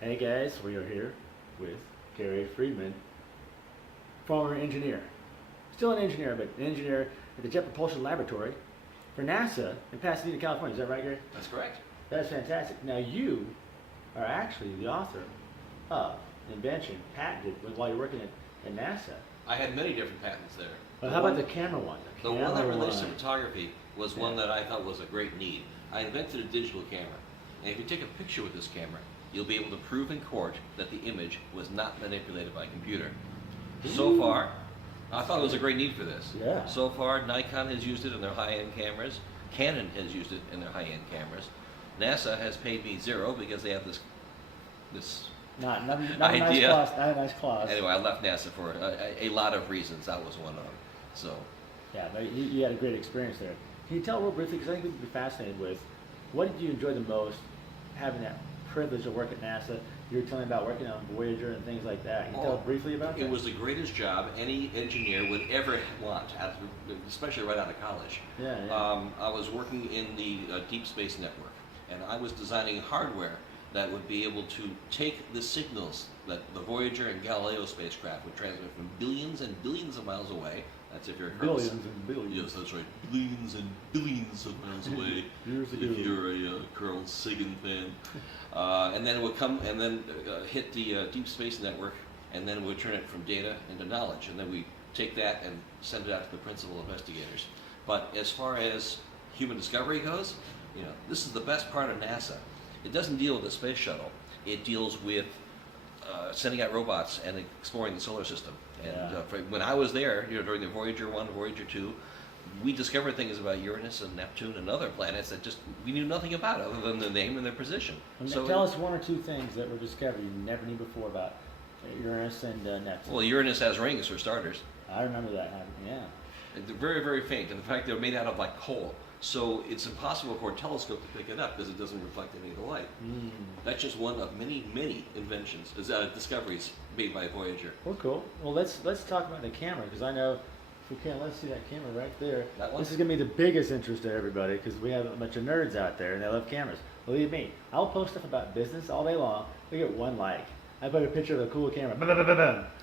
Hey guys, we are here with Gary Friedman, former engineer. Still an engineer, but an engineer at the Jet Propulsion Laboratory for NASA in Pasadena, California. Is that right, Gary? That's correct. That's fantastic. Now you are actually the author of an invention patented while you're working at NASA. I had many different patents there. Well, how about the camera one? The one that relates to photography was one that I thought was a great need. I invented a digital camera. And if you take a picture with this camera, you'll be able to prove in court that the image was not manipulated by computer. So far, I thought it was a great need for this. Yeah. So far, Nikon has used it in their high-end cameras. Canon has used it in their high-end cameras. NASA has paid me zero because they have this Not a nice idea. clause. Not a nice clause. Anyway, I left NASA for a lot of reasons. That was one of them. So. Yeah, but you had a great experience there. Can you tell real briefly, because I think we'd be fascinated with, what did you enjoy the most having that privilege to work at NASA? You were telling me about working on Voyager and things like that. Can you tell briefly about that? It was the greatest job any engineer would ever want, especially right out of college. Yeah. I was working in the Deep Space Network, and I was designing hardware that would be able to take the signals that the Voyager and Galileo spacecraft would transmit from billions and billions of miles away. That's if you're billions and billions. Yes, that's right. Billions and billions of miles away. Years ago. If you're a Carl Sagan fan, and then it would come and then hit the Deep Space Network, and then it would turn it from data into knowledge, and then we take that and send it out to the principal investigators. But as far as human discovery goes, this is the best part of NASA. It doesn't deal with the space shuttle. It deals with sending out robots and exploring the solar system. And when I was there, during the Voyager 1, Voyager 2, we discovered things about Uranus and Neptune and other planets that just we knew nothing about other than the name and their position. So tell us one or two things that were discovered you never knew before about Uranus and Neptune. Well, Uranus has rings for starters. I remember that happening, yeah. They're very, very faint. And in fact, they're made out of like coal. So it's impossible for a telescope to pick it up because it doesn't reflect any of the light. That's just one of many, many inventions, discoveries made by Voyager. Well, cool. Well, let's talk about the camera, because I know, if we can, let's see that camera right there. That one? This is going to be the biggest interest to everybody, because we have a bunch of nerds out there, and they love cameras. Believe me, I'll post stuff about business all day long. We get one like. I put a picture of a cool camera.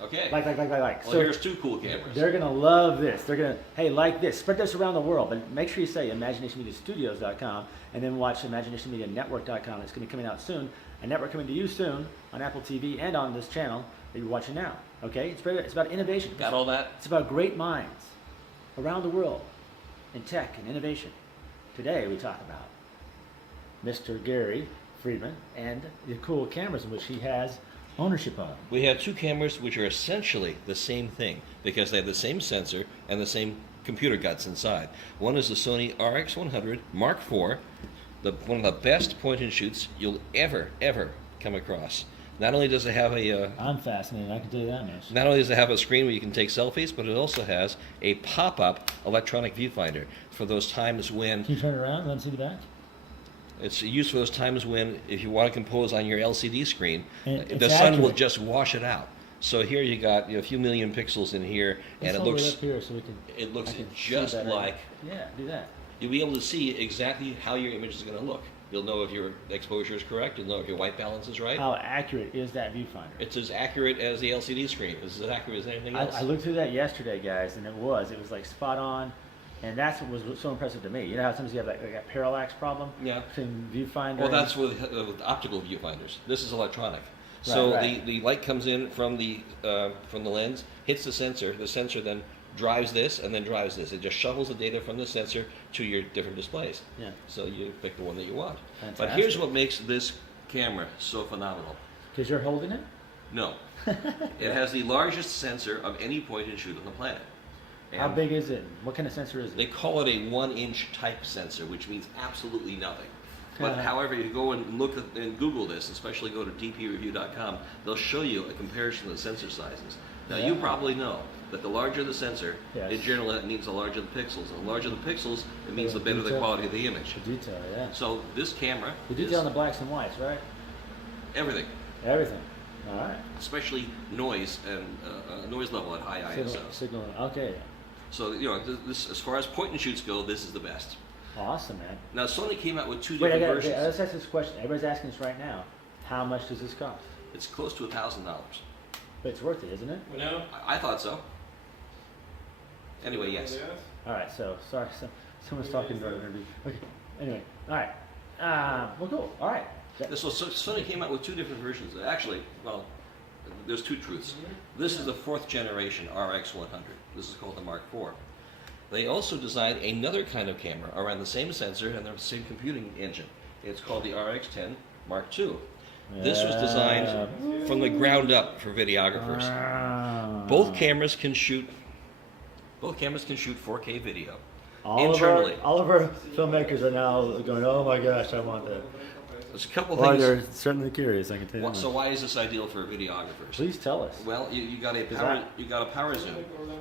Okay. Like. Well, So here's two cool cameras. they're going to love this. They're going to, hey, like this. Spread this around the world. But make sure you say ImaginationMediaStudios.com and then watch ImaginationMediaNetwork.com. It's going to be coming out soon. A network coming to you soon on Apple TV and on this channel that you're watching now. Okay? It's about innovation. Got all that? It's about great minds around the world in tech and innovation. Today we talk about Mr. Gary Friedman and the cool cameras in which he has ownership of. We have two cameras which are essentially the same thing because they have the same sensor and the same computer guts inside. One is the Sony RX100 Mark IV, one of the best point and shoots you'll ever come across. Not only does it have I'm fascinated, I can tell you that much. Not only does it have a screen where you can take selfies, but it also has a pop-up electronic viewfinder for those times when... Can you turn it around and let me see the back? It's used for those times when, if you want to compose on your LCD screen, the sun accurate. will just wash it out. So here you got a few million pixels in here, and Let's it hold looks up here so we can, it looks I can just see better. like Yeah, do that. you'll be able to see exactly how your image is going to look. You'll know if your exposure is correct. You'll know if your white balance is right. How accurate is that viewfinder? It's as accurate as the LCD screen. It's as accurate as anything else. I looked through that yesterday, guys, and it was like spot on. And that's what was so impressive to me. You know how sometimes you have that parallax problem? Yeah. Between viewfinder. Well, that's with optical viewfinders. This is electronic. So right. the light comes in from the lens, hits the sensor. The sensor then drives this and then drives this. It just shuttles the data from the sensor to your different displays. Yeah. So you pick the one that you want. Fantastic. But here's what makes this camera so phenomenal. Because you're holding it? No. It has the largest sensor of any point and shoot on the planet. How big is it? What kind of sensor is it? They call it a 1-inch type sensor, which means absolutely nothing. But however, you go and look at, and Google this, especially go to dpreview.com, they'll show you a comparison of the sensor sizes. Now, you probably know that the larger the sensor, in general, that means the larger the pixels. And the larger the pixels, it means the better the quality of the image. The detail, yeah. So this camera The detail on the blacks and whites, right? everything, Everything. All right. especially noise and noise level at high ISO. Signal. Okay. So, this, as far as point and shoots go, this is the best. Awesome, man. Now, Sony came out with two Wait, different versions. let's ask this question. Everybody's asking this right now. How much does this cost? It's close to $1,000. But it's worth it, isn't it? No? I thought so. Anyway, yes. All right, so sorry, someone's talking during the interview. Okay, anyway, all right. Well, cool. All right. So Sony came out with two different versions. Actually, well, there's two truths. This is the 4th generation RX 100. This is called the Mark IV. They also designed another kind of camera around the same sensor and the same computing engine. It's called the RX 10 Mark II. This was designed from the ground up for videographers. Both cameras can shoot 4K video internally. All of our filmmakers are now going, oh my gosh, I want that. There's a couple Well, things. they're certainly curious, I can tell you. So why is this ideal for videographers? Please tell us. Well, you got a power zoom,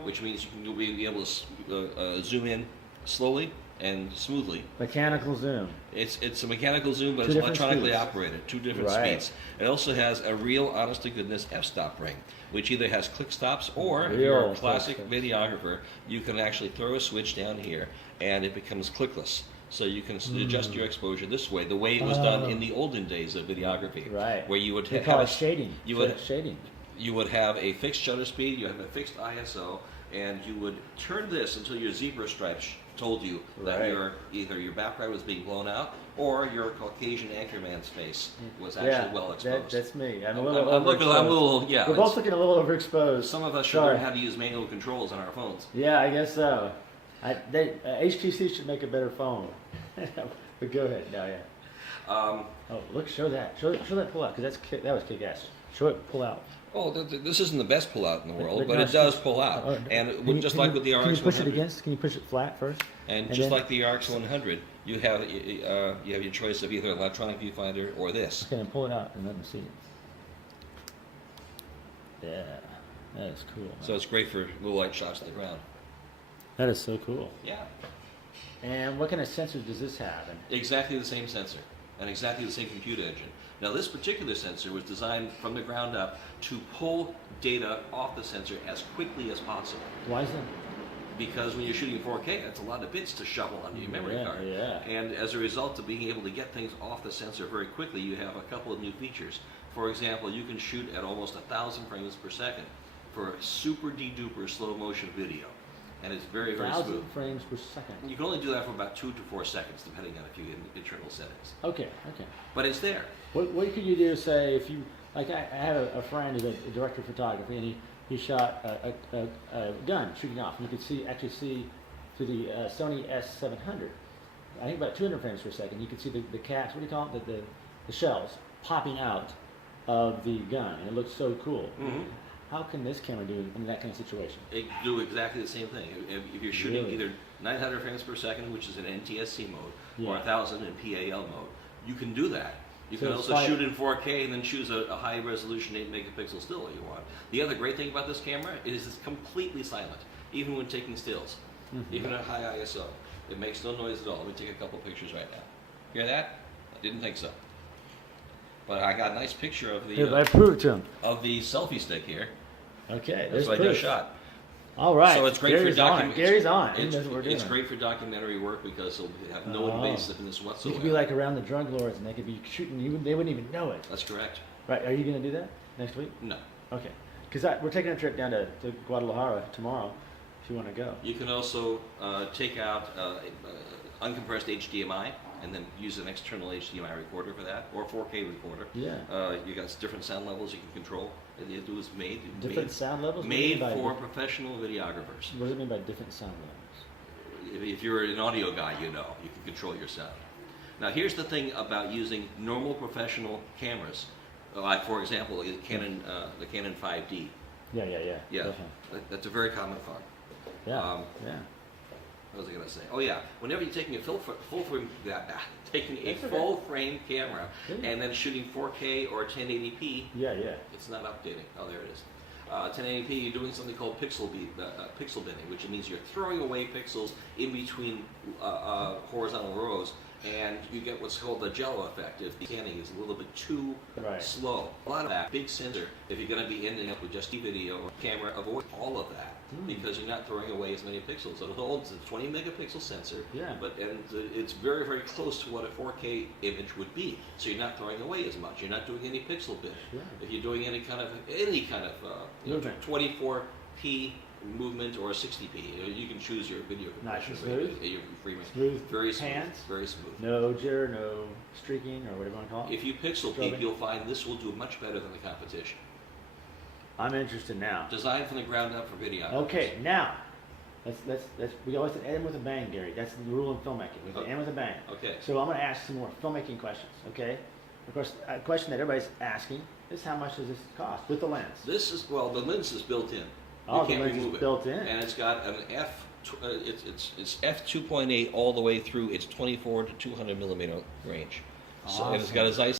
which means you'll be able to zoom in slowly and smoothly. Mechanical zoom. It's a mechanical zoom, but Two it's different electronically speeds. operated, 2 different Right. speeds. It also has a real, honest-to-goodness f-stop ring, which either has click stops or, if Real you're a click classic stops. videographer, you can actually throw a switch down here, and it becomes clickless. So you can adjust your exposure this way, the way it was done in the olden days of videography, Right. where you would They have call it shading. shading. You would have a fixed shutter speed, you have a fixed ISO, and you would turn this until your zebra stripes told you that Right. either your background was being blown out or your Caucasian anchorman's face was actually well exposed. That's me. I'm a I'm little looking, overexposed. I'm a little, yeah. We're both looking a little overexposed. Some of us should Sorry. learn how to use manual controls on our phones. Yeah, I guess so. HTC should make a better phone. But go ahead. No, yeah. Um, Oh, look, show that. Show that pull out, because that was kick-ass. Show it pull out. this isn't the best pull-out in the world, but no, it does pull out. And just like with the Can you RX push it 100. against? Can you push it flat first? And And just then- like the RX 100, you have your choice of either an electronic viewfinder or this. Okay, and pull it out and let me see it. Yeah, that is cool. So it's great for low light shots to the ground. That is so cool. Yeah. And what kind of sensors does this have? And Exactly the same sensor and exactly the same compute engine. Now this particular sensor was designed from the ground up to pull data off the sensor as quickly as possible. why is that? Because when you're shooting 4K, that's a lot of bits to shovel onto your memory Yeah, card. yeah. And as a result of being able to get things off the sensor very quickly, you have a couple of new features. For example, you can shoot at almost 1,000 frames per second for super de-duper slow motion video. And it's very, very 1,000 smooth. frames per second. You can only do that for about 2 to 4 seconds, depending on a few internal settings. Okay. But it's there. What could you do, say, if you, like I have a friend who's a director of photography, and he shot a gun shooting off, and you could actually see through the Sony S700, I think about 200 frames per second, you could see the caps, what do you call it, the shells popping out of the gun, and it looks so cool. Mm-hmm. How can this camera do in that kind of situation? It do exactly the same thing. If you're shooting Really? either 900 frames per second, which is in NTSC mode, or Yeah. 1,000 in PAL mode, you can do that. You So can it's also like- shoot in 4K and then choose a high resolution 8 megapixel still that you want. The other great thing about this camera is it's completely silent, even when taking stills, even at high ISO. It makes no noise at all. Let me take a couple pictures right now. Hear that? I didn't think so. But I got a nice picture of Here, I the prove it to him. selfie stick here. Okay, That's there's what I proof. just shot. All right. So it's great Gary's for document. Gary's on. He knows what we're It's doing. great for documentary work because it'll have no Oh. invasiveness You whatsoever. could be like around the drug lords, and they could be shooting you. They wouldn't even know it. That's correct. Right? Are you going to do that next week? No. Okay. Because we're taking a trip down to Guadalajara tomorrow. If you want to go. You can also take out uncompressed HDMI and then use an external HDMI recorder for that, or 4K recorder. Yeah. You got different sound levels you can control. It was made Different sound levels. What do you made mean by for diff- professional videographers. What does it mean by different sound levels? If you're an audio guy, you know you can control your sound. Now, here's the thing about using normal professional cameras, like for example, the Canon 5D. Yeah. Yeah, Definitely. that's a very common phone. Yeah. Yeah. What was I going to say? Oh yeah, whenever you're taking a full frame That's okay. full frame camera Yeah. and then shooting 4K or 1080p, Yeah. it's not updating. Oh, there it is. 1080p, you're doing something called pixel binning, which means you're throwing away pixels in between horizontal rows, and you get what's called the jello effect if the scanning is a little bit too Right. slow. A lot of that, big sensor, if you're going to be ending up with just video or camera, avoid all of that because you're not throwing away as many pixels. So it holds a 20 megapixel sensor, Yeah. it's very, very close to what a 4K image would be. So you're not throwing away as much. You're not doing any pixel bit. Sure. If you're doing any kind of Movement. 24p movement or 60p, you can choose your video Nice compression and rate. smooth? Your Friedman. Smooth Very smooth. pans? Very smooth. No jitter, no streaking, or whatever you want to call it. If you pixel Strobing. peak, you'll find this will do much better than the competition. I'm interested now. Designed from the ground up for video. Okay, now, we always end with a bang, Gary. That's the rule in filmmaking. We have to end with a bang. Okay. So I'm going to ask some more filmmaking questions, okay? Of course, a question that everybody's asking is how much does this cost with the lens? This is, well, the lens is built in. Oh, You the can't lens is remove it. built in. And it's got an it's f2.8 all the way through its 24 to 200 millimeter range. So, and it's got a Zeiss